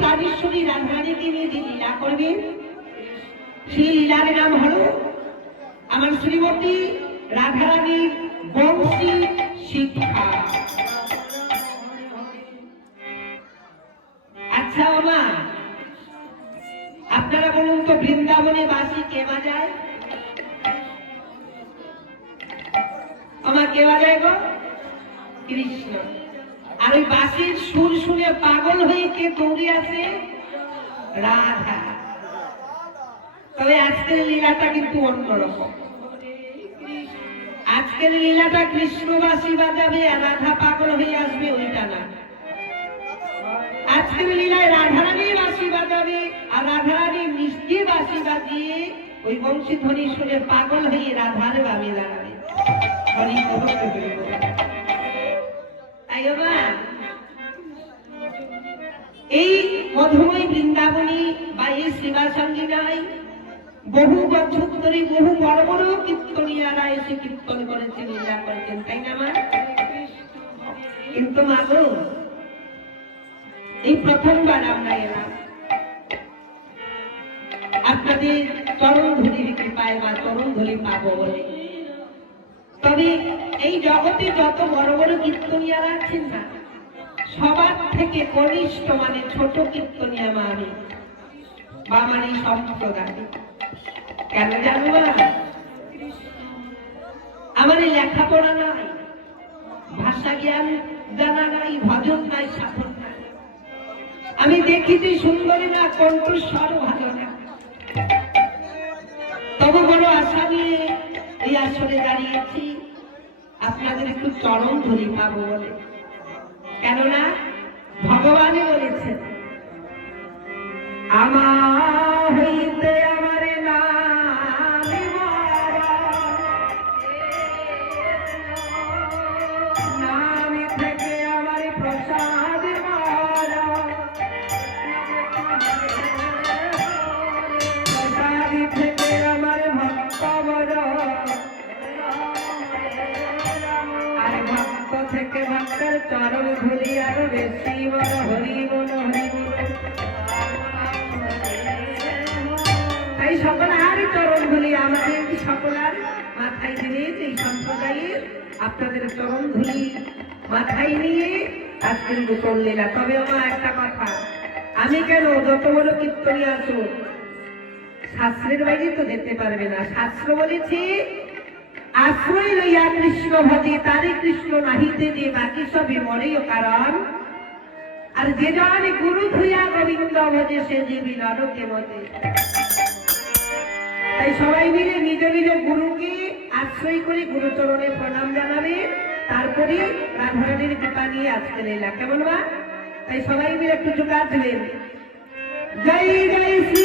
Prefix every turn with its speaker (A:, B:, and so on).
A: প্রাণেশ্বরী রাধারানীকে নিয়ে যে লীলা করবে সেই লীলার নাম হলো আমার শ্রীমতী রাধারানীর বংশী শিক্ষা। আচ্ছা মামা আপনারা বলুন তো, বৃন্দাবনে বাসি কে বাজায়? আমার কে বাজায় গো? কৃষ্ণ। আর ওই বাসির সুর শুনে পাগল হয়ে কে দৌড়ে আছে রাধা। তবে আজকের লীলাটা কিন্তু অন্যরকম। আজকের লীলাটা কৃষ্ণবাসী বাজাবে আর রাধা পাগল হয়ে আসবে ওইটা না। আজকের লীলায় রাধারানী বাসি বাজাবে আর রাধারানী মিষ্টি বাসি বাজিয়ে ওই বংশীধ্বনি শুনে পাগল হয়ে রাধার বামে দাঁড়াবে হরি বৃন্দাবনী বা এই সেবা সঙ্গীনায় বহু বছর ধরে বহু বড় বড় কীর্তনিয়ারা এসে কীর্তন করেছেন লীলা করেছেন, তাই না মা? কিন্তু মাগো এই প্রথমবার আমরা এলাম। আপনাদের চরণ ধুলির কৃপায় বা চরণ ধুলি পাবো বলে। তবে এই জগতে যত বড় বড় কীর্তনিয়ারা আছেন না সবার থেকে কনিষ্ঠ মানে ছোট কীর্তনিয়া মা আমি বা মানে সম্প্রদায়। কেন জানো না? আমার লেখাপড়া নাই। ভাষা জ্ঞান জানা নাই, ভজন নাই, সাধন নাই। আমি দেখিছি সুন্দরী না কণ্ঠস্বর ভালো না। তবু বড় আশা নিয়ে এই আসরে দাঁড়িয়েছি। আপনাদের একটু চরম ধরি পাবো বলে। কেননা ভগবানই বলেছেন আমার থেকে চরণ ধুলি আরও বেশি, বড় হরি হরি তাই সকল আর চরণ ধুলি আমাদের, সকলার মাথায় দিয়ে এই সম্প্রদায়ের আপনাদের চরণ ধুলি মাথায় নিয়ে আজকের গোপন লীলা। তবে আমার একটা কথা, আমি কেন যত বড় কীর্তনী আসো শাস্ত্রের বাইরে তো যেতে পারবে না। শাস্ত্র বলেছে, আশ্রয় লইয়া কৃষ্ণ ভজে তারে কৃষ্ণ নাহিতে যে বাকি সবে মরেও কারণ। আর যে জন গুরু ধুইয়া গোবিন্দ ভজে সে যে নরকে মজে তাই সবাই মিলে নিজ নিজ গুরুকে আশ্রয় করে গুরুচরণে প্রণাম জানাবে। তারপরে রাধারানীর কৃপা নিয়ে আজকে লীলা। কেমন বা তাই সবাই মিলে একটু জোগাড় দিলেন। জয় জয় শ্রী